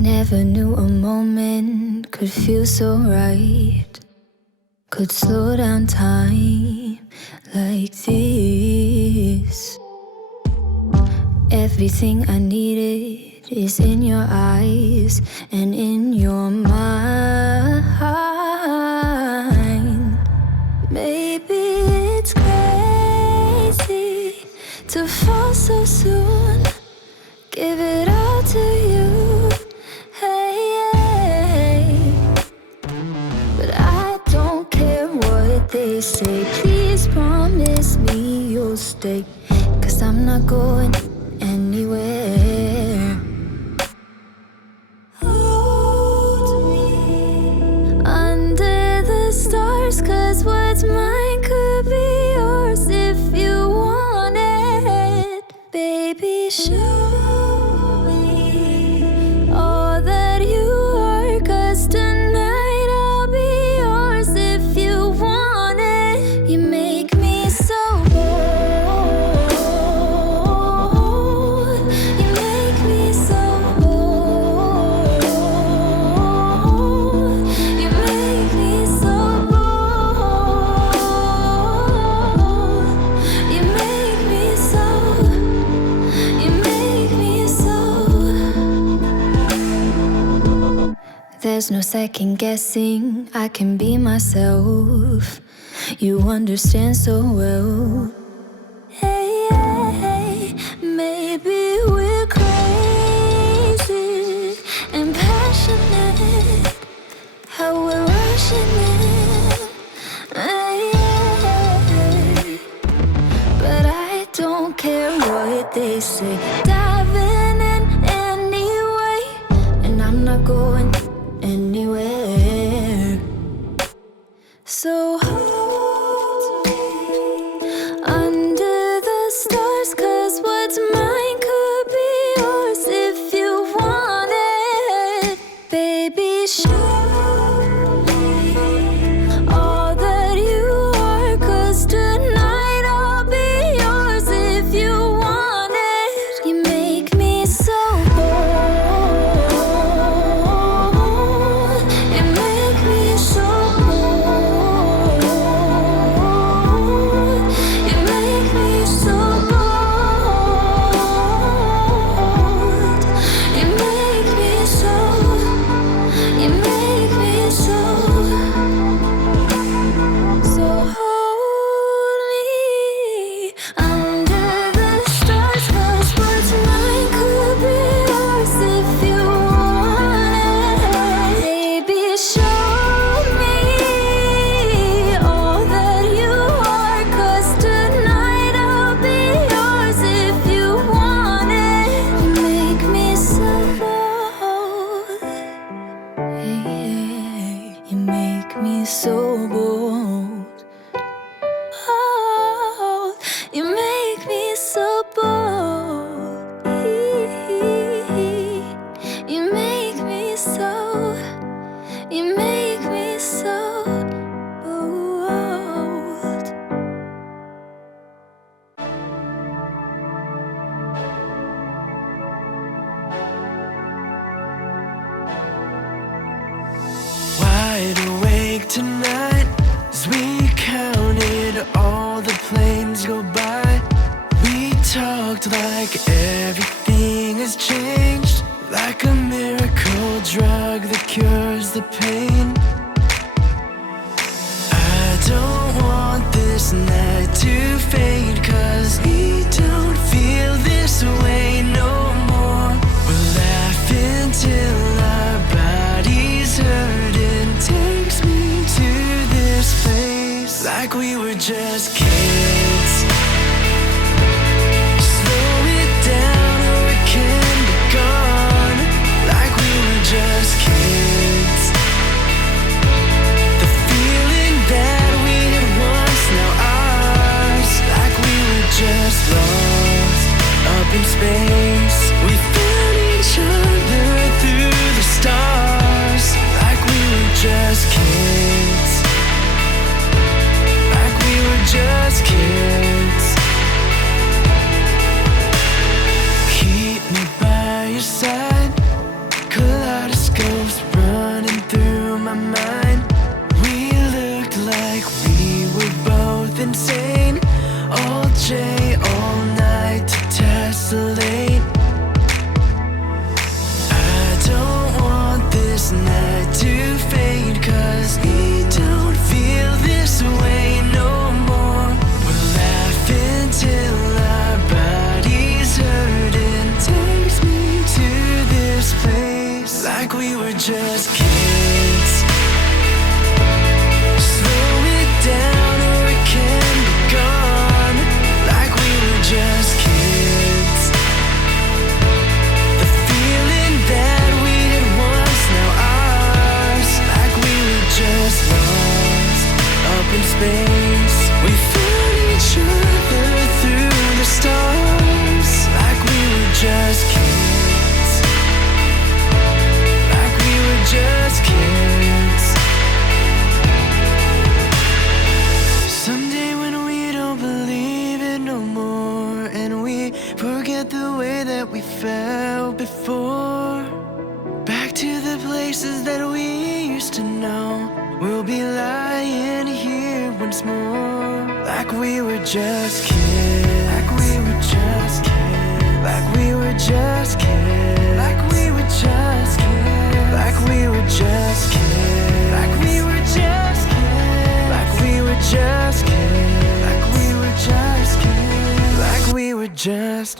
Never knew a moment could feel so right, could slow down time like this. Everything I needed is in your eyes and in your mind. Maybe it's crazy to fall so soon, give it all to you, hey, but I don't care what they say. Please promise me you'll stay, 'cause I'm not going anywhere. Hold me under the stars, 'cause what's mine could be yours if you want it. Baby, show me all that you are, 'cause tonight I'll be yours if you want it. You make me so bold. You make me so bold. You make me so bold. You make me so. You make me so. There's no second guessing, I can be myself. You understand so well. Hey, hey, maybe we're crazy and passionate, how we're rushing in. Hey, hey, but I don't care what they say. Diving in anyway, and I'm not going anywhere. So hold me under the stars, 'cause what's mine could be yours if you want it. Baby, show me all that you are, 'cause tonight I'll be yours if you want it. You make me so bold. You make me so bold. You make me so bold. You make me so. You make me so. So hold me under the stars, 'cause what's mine could be yours if you want it. Baby, show me all that you are, 'cause tonight I'll be yours if you want it. You make me so bold. Hey, hey, you make me so bold. Oh, you make me so bold. You make me so. You make me so bold. Wide awake tonight as we counted all the planes go by. We talked like everything has changed, like a miracle drug that cures the pain. I don't want this night to fade, 'cause we don't feel this way no more. We'll laugh until our bodies hurt, and takes me to this place like we were just kids. Slow it down or it can be gone, like we were just kids. The feeling that we had once, now ours, like we were just lost up in space. We found each other through the stars, like we were just kids. Like we were just kids. like we were just kids. Slow it down or it can be gone, like we were just kids. The feeling that we had once now ours, like we were just lost up in space. We found each other through the stars, like we were just kids. Like we were just kids. Someday when we don't believe it no more, and we forget the way that we felt before, back to the places that we used to know, we'll be lying here once more, like we were just kids. Like we were just kids. Like we were just kids. Like we were just kids. Like we were just kids. Like we were just kids. Like we were just kids. Like we were just kids. Like we were just